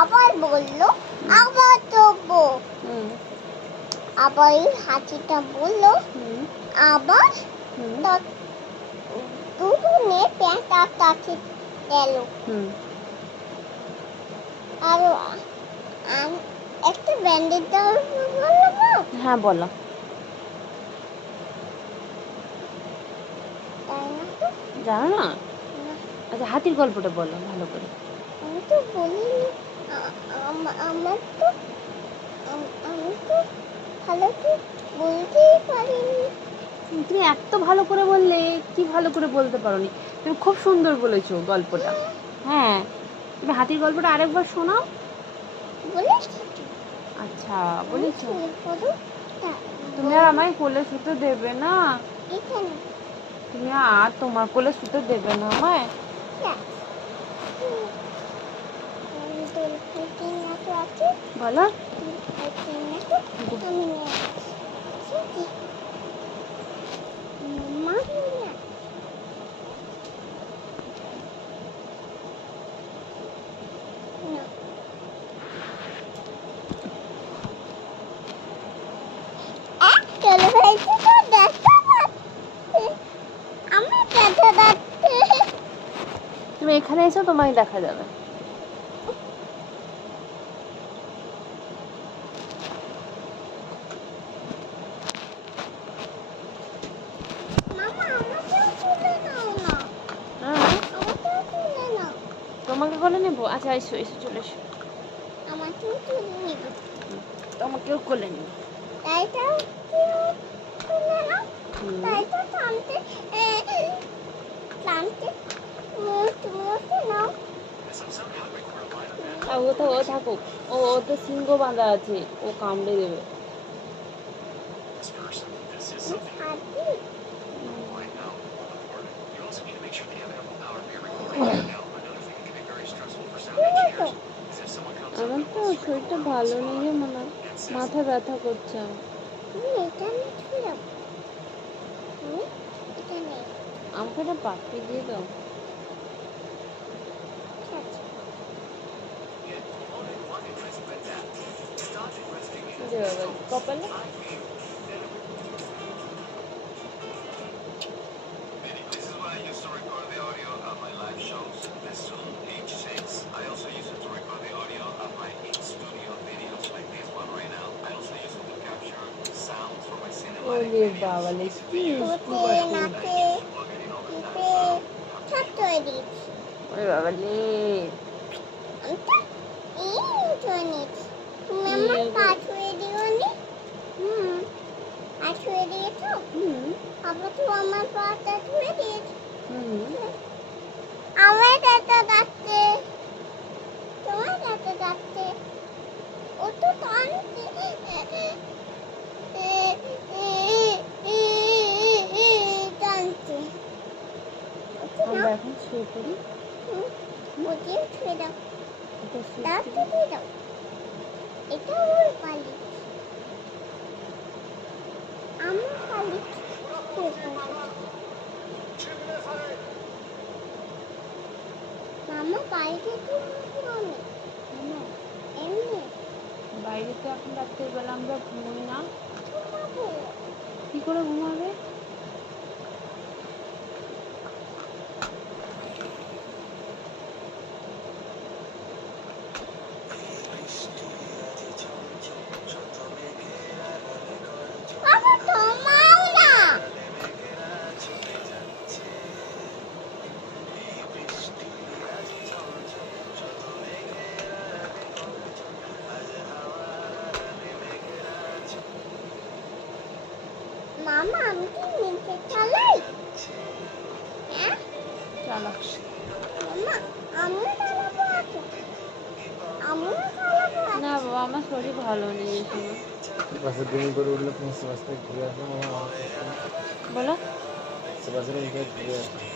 আবার বললো আবার দেবো। আবার এই হাতিটা বললো আবার। দুজনে পেঁচা কাছে গেল। আর একটা ব্যান্ডেজ বললো। হ্যাঁ বলো। তাই না তো? জানো না? আচ্ছা হাতির গল্পটা বলো ভালো করে। আমি তো বলিনি। আমার তো আমি তো ভালো করে বলতেই পারিনি। তুমি এত ভালো করে বললে, কি ভালো করে বলতে পারোনি? তুমি খুব সুন্দর বলেছো গল্পটা। হ্যাঁ, তুমি হাতির গল্পটা আরেকবার শোনাও। বলেছি। আচ্ছা বলেছো। তুমি আর বল আমায় কোলে শুতে দেবে না? এখানে তুমি আর তোমার কোলে শুতে দেবে না আমায়? বলো। তুমি এখানে এসো, তোমায় দেখা যাবে। তোমাকে কোলে নেবো? আচ্ছা এসো এসো, চলে এসো। তোমাকেও কোলে নেবো। ও থাকুক, ও তো সিংহ বাঁধা আছে, ও কামড়ে দেবে। আমার তো শরীরটা ভালো নেই রে মনে হয়, মাথা ব্যথা করছে আমার। আমাকে একটা পাপ্পি দিয়ে দাও। কপালে ওরে বাবালে কি ওরে বাবালে। আবার তো আমার পাটা ছুঁয়ে দিয়েছে। আমার দাঁতে যাচ্ছে, তোমার দাঁতে যাচ্ছে। ও তো টানছে। টানছে। আমরা এখন শুয়ে পড়ি। ওদিকে ছুঁয়ে দাও। এটা শুয়ে দাঁতটা দিয়ে দাও। এটা ওর পালিশ। আমার পালিশ। মামা বাইরে ঘুমাবে। এমনি বাইরে তো এখন রাত্রের বেলা আমরা ঘুমোই না। ঘুমাবো। কি করে ঘুমাবে? বাবা তোমাও না। মামা আমি কি নিচে চালাই? হ্যাঁ চালা। মামা আমিও চালাবো আছো। আমিও চালাবো না বাবা, আমার শরীর ভালো নেই এই সময়। বাসে দিন করে উঠলে তুমি বাস থেকে ঘুরে আসো মামা। বলো। বাসে ঘুরে আসো।